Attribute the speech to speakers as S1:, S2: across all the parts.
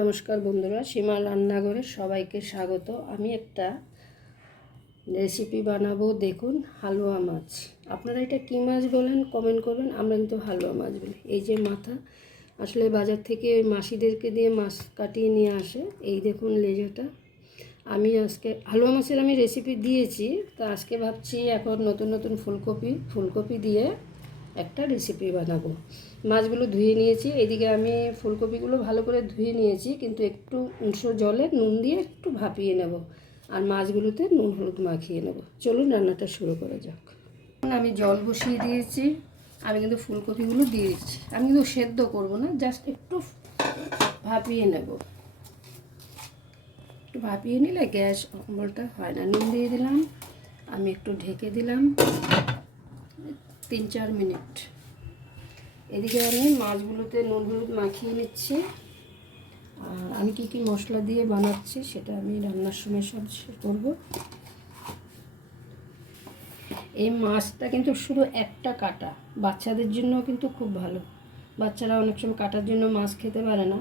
S1: নমস্কার বন্ধুরা, সীমা রান্নাঘরে সবাইকে স্বাগত। আমি একটা রেসিপি বানাবো, দেখুন, হালুয়া মাছ। আপনারা এটা কী মাছ বলেন কমেন্ট করবেন, আমরা কিন্তু হালুয়া মাছ বলি। এই যে মাথা, আসলে বাজার থেকে ওই মাসিদেরকে দিয়ে মাছ কাটিয়ে নিয়ে আসে। এই দেখুন লেজাটা। আমি আজকে, হালুয়া মাছের আমি রেসিপি দিয়েছি, তা আজকে ভাবছি এখন নতুন নতুন ফুলকপি ফুলকপি দিয়ে একটা রেসিপি বানাবো। মাছগুলো ধুয়ে নিয়েছি, এদিকে আমি ফুলকপিগুলো ভালো করে ধুয়ে নিয়েছি, কিন্তু একটু উঁচু জলে নুন দিয়ে একটু ভাপিয়ে নেব, আর মাছগুলোতে নুন হলুদ মাখিয়ে নেব। চলুন রান্নাটা শুরু করা যাক। আমি জল বসিয়ে দিয়েছি, আমি কিন্তু ফুলকপিগুলো দিয়ে দিচ্ছি। আমি কিন্তু সেদ্ধ করব না জাস্ট একটু ভাপিয়ে নেব। একটু ভাপিয়ে নিলে গ্যাস অম্বলটা হয় না। নুন দিয়ে দিলাম, আমি একটু ঢেকে দিলাম। তিন চার মিনিট। এদিকে আমি মাছগুলোতে নুন হলুদ মাখিয়ে নিচ্ছি। আর আমি কি কি মশলা দিয়ে বানাচ্ছি সেটা আমি রান্নার সময় সব করব। এই মাছটা কিন্তু শুধু একটা কাটা। বাচ্চাদের জন্য কিন্তু খুব ভালো। বাচ্চারা অনেক সময় কাটার জন্য মাছ খেতে পারে না।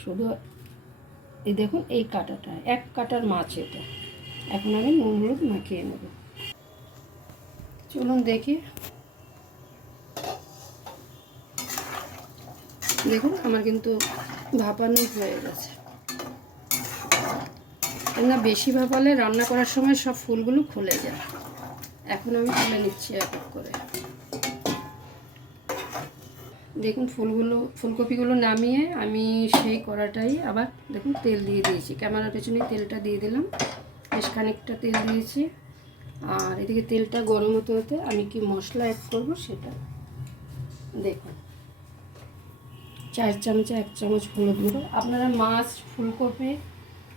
S1: শুধু এই দেখুন এই কাটাটা, এক কাটার মাছ এটা। এখন আমি নুন হলুদ মাখিয়ে নেব। চলুন দেখি। দেখুন, আমার কিন্তু ভাপানো হয়ে গেছে। না বেশি ভাপালে রান্না করার সময় সব ফুলগুলো খুলে যায়। এখন আমি তুলে নিচ্ছি এক এক করে। দেখুন, ফুলগুলো, ফুলকপিগুলো নামিয়ে আমি সেই কড়াটাই আবার, দেখুন, তেল দিয়ে দিয়েছি। ক্যামেরার পেছনে তেলটা দিয়ে দিলাম। বেশ খানিকটা তেল দিয়েছি। আর এদিকে তেলটা গরম হতে হতে আমি কি মশলা অ্যাড করব সেটা দেখুন। চার চামচে এক চামচ হলুদ গুঁড়ো। আপনারা মাছ, ফুলকপি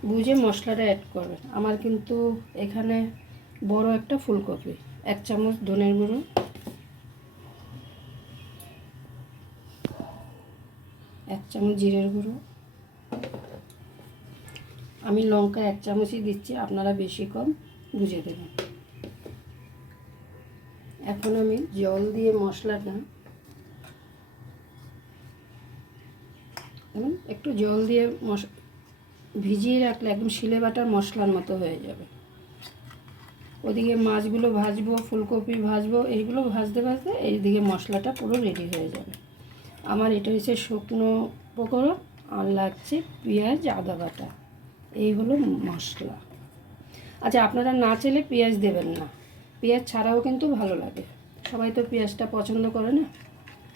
S1: বুঝে মশলাটা অ্যাড করবেন। আমার কিন্তু এখানে বড় একটা ফুলকপি, এক চামচ ধনের গুঁড়ো। এক চামচ জিরের গুঁড়ো। আমি লঙ্কা এক চামচই দিচ্ছি, আপনারা বেশি কম বুঝে দেবেন। এখন আমি জল দিয়ে মশলাটা একটু জল দিয়ে মশ ভিজিয়ে রাখলে একদম শিলে বাটার মশলার মতো হয়ে যাবে। ওদিকে মাছগুলো ভাজবো, ফুলকপি ভাজবো, এইগুলো ভাজতে ভাজতে এইদিকে মশলাটা পুরো রেডি হয়ে যাবে। আমার এটা হচ্ছে শুকনো পকোড়া আর লাগছে পেঁয়াজ, আদা বাটা। এই হলো মশলা। আচ্ছা আপনারা না চাইলে পেঁয়াজ দেবেন না। পেঁয়াজ ছাড়াও কিন্তু ভালো লাগে। সবাই তো পেঁয়াজটা পছন্দ করে না।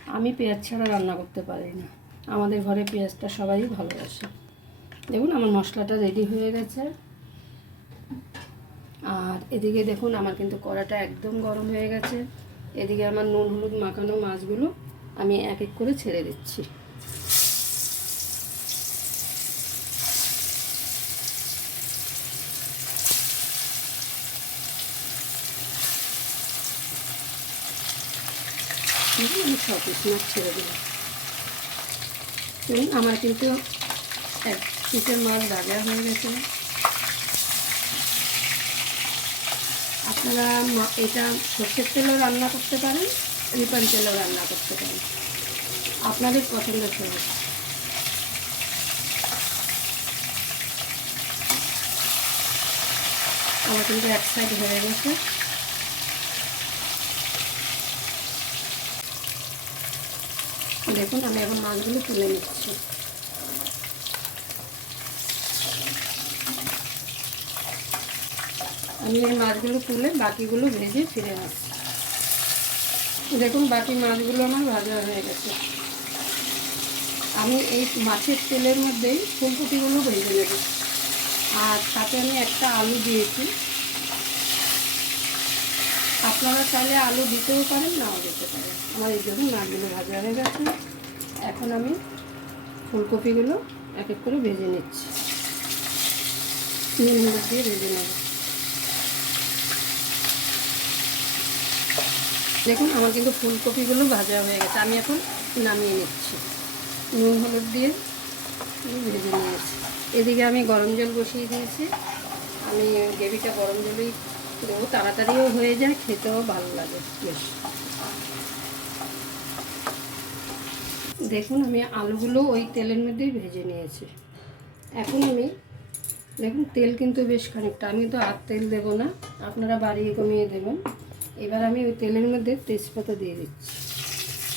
S1: আমি পেঁয়াজ ছাড়া রান্না করতে পারি না। আমাদের ঘরে পেঁয়াজটা সবাই ভালোবাসে। দেখুন, আমার মশলাটা রেডি হয়ে গেছে। আর এদিকে দেখুন, আমার কিন্তু কড়াটা একদম গরম হয়ে গেছে। এদিকে আমার নুন, হলুদ মাখানো মাছগুলো আমি এক এক করে ছেড়ে দিচ্ছি। আমি ছ পিস মাছ ছেড়ে দিলাম। দেখুন, আমার কিন্তু এক পিসের মাছ ভাজা হয়ে গেছে। আপনারা এটা সর্ষের তেলেও রান্না করতে পারেন, রিফাইন তেলেও রান্না করতে পারেন। আপনাদের পছন্দের সঙ্গে আমার কিন্তু এক সাইড হয়ে গেছে। দেখুন, আমি এখন মাছগুলো তুলে নিচ্ছি। আমি এই মাছগুলো তুলে বাকিগুলো ভেজে ফিরে আসছি দেখুন, বাকি মাছগুলো আমার ভাজা হয়ে গেছে। আমি এই মাছের তেলের মধ্যেই ফুলকপিগুলো ভেজে নেব। আর সাথে আমি একটা আলু দিয়েছি। আপনারা চাইলে আলু দিতেও পারেন, নাও দিতে পারেন। আমার এই জন্য মাছগুলো ভাজা হয়ে গেছে। এখন আমি ফুলকপিগুলো এক এক করে ভেজে নিচ্ছি। নুন হলুদ দিয়ে ভেজে নেব। দেখুন, আমার কিন্তু ফুলকপিগুলো ভাজা হয়ে গেছে। আমি এখন নামিয়ে নিচ্ছি। নুন হলুদ দিয়ে ভেজে নিয়েছি। এদিকে আমি গরম জল বসিয়ে দিয়েছি। আমি গ্রেভিটা গরম জলেই দেবো তাড়াতাড়িও হয়ে যায়, খেতেও ভালো লাগে, বেশ। দেখুন, আমি আলুগুলো ওই তেলের মধ্যেই ভেজে নিয়েছি। এখন আমি, দেখুন, তেল কিন্তু বেশ খানিকটা, আমি তো আর তেল দেবো না, আপনারা বাড়িয়ে কমিয়ে দেবেন। এবার আমি ওই তেলের মধ্যে তেজপাতা দিয়ে দিচ্ছি,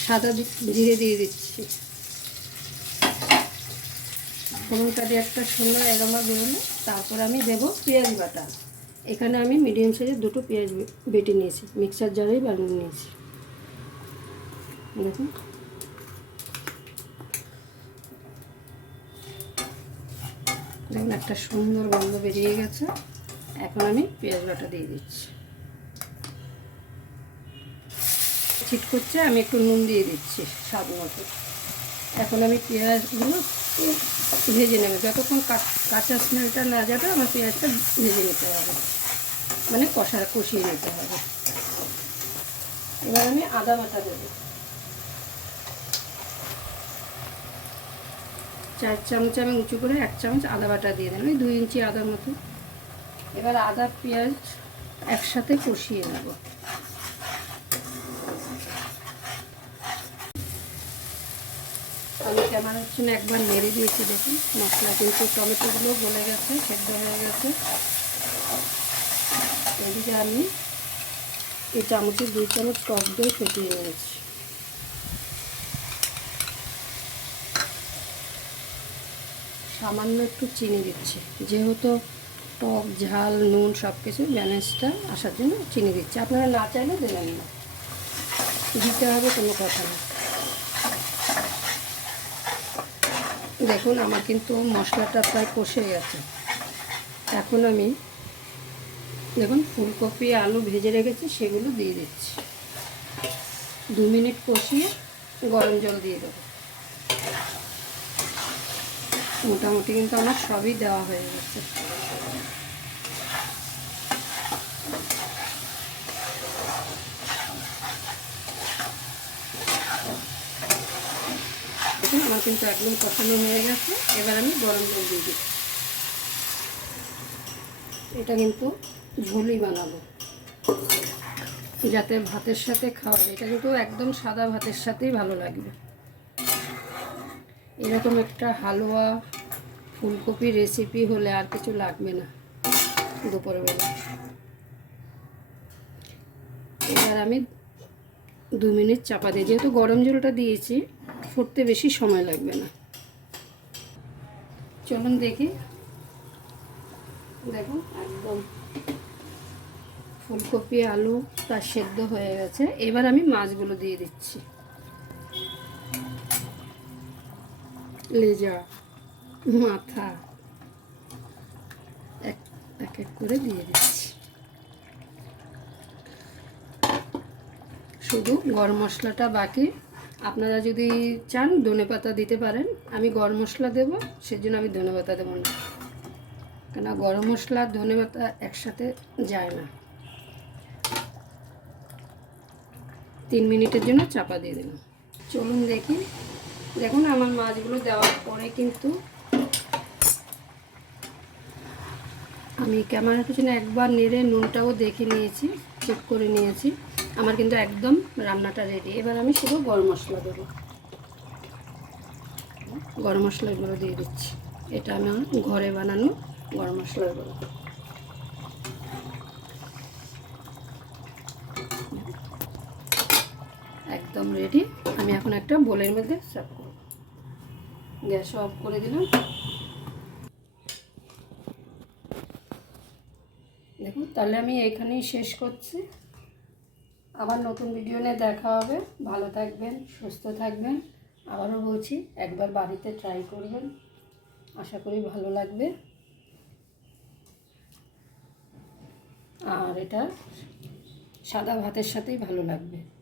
S1: সাদা জিরে দিয়ে দিচ্ছি। ফোড়নটা দিয়ে একটা সুন্দর এরমা বেরোলো তারপর আমি দেবো পেঁয়াজ বাটা। এখানে আমি মিডিয়াম সাইজের দুটো পেঁয়াজ বেটে নিয়েছি। মিক্সার জারেই বানিয়ে নিয়েছি। দেখুন। দেখুন, একটা সুন্দর গন্ধ বেরিয়ে গেছে। এখন আমি পেঁয়াজ বাটা দিয়ে দিচ্ছি। ছিট করছে, আমি একটু নুন দিয়ে দিচ্ছি স্বাদ মতো। এখন আমি পেঁয়াজগুলো ভেজে নেব। যতক্ষণ কাঁচা স্মেলটা না যাবে, আমার পেঁয়াজটা ভেজে নিতে হবে। মানে কষা কষিয়ে নিতে হবে। এবার আমি আদা বাটা দেবো। চার চামচ আমি উঁচু করে এক চামচ আদা বাটা দিয়ে দিলাম দুই ইঞ্চি আদার মতো। এবার আদা, পেঁয়াজ একসাথে কষিয়ে নেব। আমি ক্যামেরার জন্য একবার নেড়ে দিয়েছি, দেখুন। মশলা কিন্তু টমেটোগুলো গলে গেছে, সেদ্ধ হয়ে গেছে। এদিকে আমি এই চামচে দুই চামচ টক দই ফেটিয়ে নিয়েছি। সামান্য একটু চিনি দিচ্ছি। যেহেতু টক, ঝাল, নুন সব কিছু ব্যালেন্সটা আসার জন্য চিনি দিচ্ছি। আপনারা না চাইলে দেবেন না। দিতে হবে, কোনো কথা না। দেখুন, আমার কিন্তু মশলাটা প্রায় কষে গেছে। এখন আমি দেখুন, ফুলকপি, আলু ভেজে রেখেছি, সেগুলো দিয়ে দিচ্ছি। দু মিনিট কষিয়ে গরম জল দিয়ে দেবো। মোটামুটি কিন্তু আমার সবই দেওয়া হয়ে গেছে। দেখুন, আমার কিন্তু একদম কষানো হয়ে গেছে। এবার আমি গরম জল দিয়ে দিচ্ছি। এটা কিন্তু ঝোলই বানাবো। যাতে ভাতের সাথে খাওয়া যায়। এটা কিন্তু একদম সাদা ভাতের সাথেই ভালো লাগবে। এরকম একটা হালুয়া ফুলকপি রেসিপি হলে আর কিছু লাগবে না দুপুরবেলা। এবার আমি দু মিনিট চাপা দিই যেহেতু গরম জলটা দিয়েছি, ফুটতে বেশি সময় লাগবে না। চলুন দেখি। দেখুন, একদম ফুলকপি, আলু, তার সেদ্ধ হয়ে গেছে। এবার আমি মাছগুলো দিয়ে দিচ্ছি। লেজা, মাথা, এক এক করে দিয়ে দিচ্ছি। শুধু গরম মশলাটা বাকি। আপনারা যদি চান ধনে পাতা দিতে পারেন। আমি গরম মশলা দেবো, সেজন্য আমি ধনে পাতা দেবো না। কেন গরম মশলা, ধনে পাতা একসাথে যায় না। তিন মিনিটের জন্য চাপা দিয়ে দিলাম চলুন দেখি। দেখুন, আমার মাছগুলো দেওয়ার পরে কিন্তু আমি ক্যামেরার পিছনে একবার নেড়ে নুনটাও দেখে নিয়েছি চেক করে নিয়েছি। আমার কিন্তু একদম রান্নাটা রেডি এবার আমি শুধু গরম মশলা দেবো। গরম মশলাগুলো দিয়ে দিচ্ছি। এটা আমার ঘরে বানানো গরম মশলার গুঁড়ো একদম রেডি আমি এখন একটা বোলের মধ্যে সার্ভ করব। গ্যাস অফ করে দিলাম। দেখুন, তাহলে আমি এখানেই শেষ করছি। আবার নতুন ভিডিও নিয়ে দেখা হবে। ভালো থাকবেন, সুস্থ থাকবেন। আবারও বলছি, একবার বাড়িতে ট্রাই করবেন। আশা করি ভালো লাগবে। আর এটা সাদা ভাতের সাথেই ভালো লাগবে।